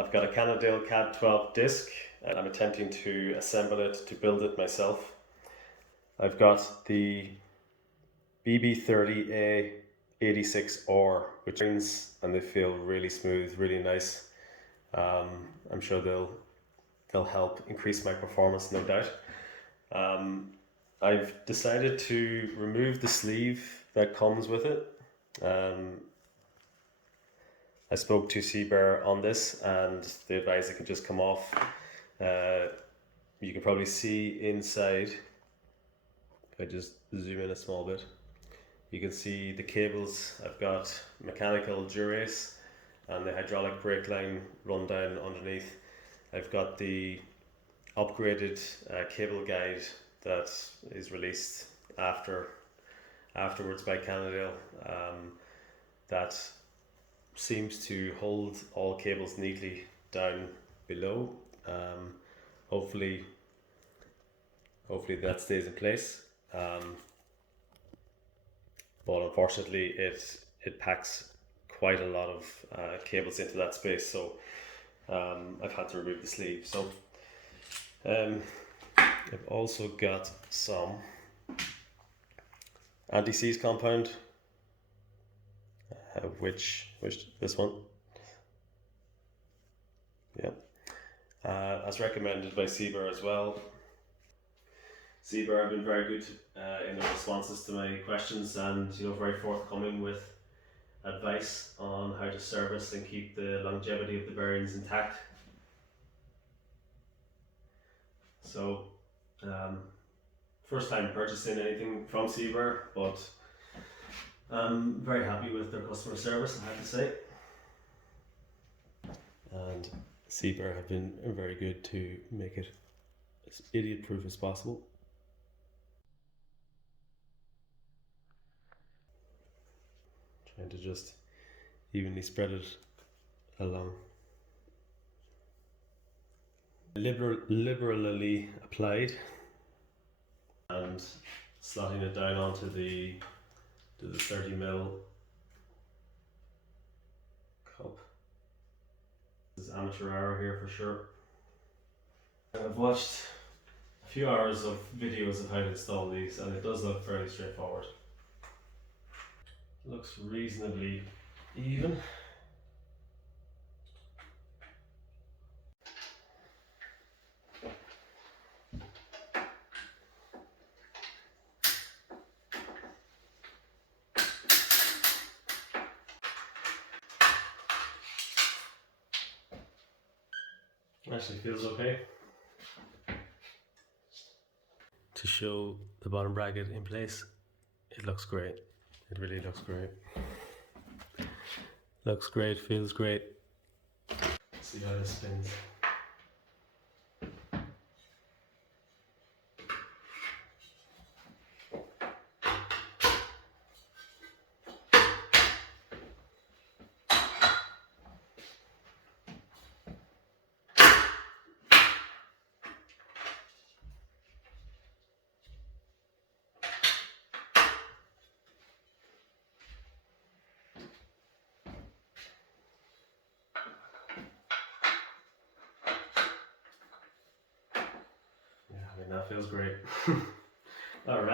I've got a Cannondale CAAD 12 disc and I'm attempting to assemble it, to build it myself. I've got the bb30A 86R, which means, and they feel really smooth, really nice. I'm sure they'll help increase my performance, no doubt. I've decided to remove the sleeve that comes with it. I spoke to C-bear on this and they advised it can just come off. You can probably see inside, if I just zoom in a small bit, you can see the cables. I've got mechanical durace and the hydraulic brake line run down underneath. I've got the upgraded cable guide that is released afterwards by Cannondale. That seems to hold all cables neatly down below. Hopefully that stays in place. But unfortunately it packs quite a lot of cables into that space, so I've had to remove the sleeve. So I've also got some anti-seize compound, which this one, yeah, as recommended by C-bear as well. C-bear have been very good in their responses to my questions, and very forthcoming with advice on how to service and keep the longevity of the bearings intact. So first time purchasing anything from C-bear, but I'm very happy with their customer service, I have to say. And C-bear have been very good to make it as idiot proof as possible. Trying to just evenly spread it along. Liberally applied, and slotting it down onto the 30mm cup. This is amateur hour here for sure. I've watched a few hours of videos of how to install these, and it does look fairly straightforward. It looks reasonably even. Actually feels okay. To show the bottom bracket in place, it looks great. It really looks great. Looks great, feels great. Let's see how this spins. That feels great. All right.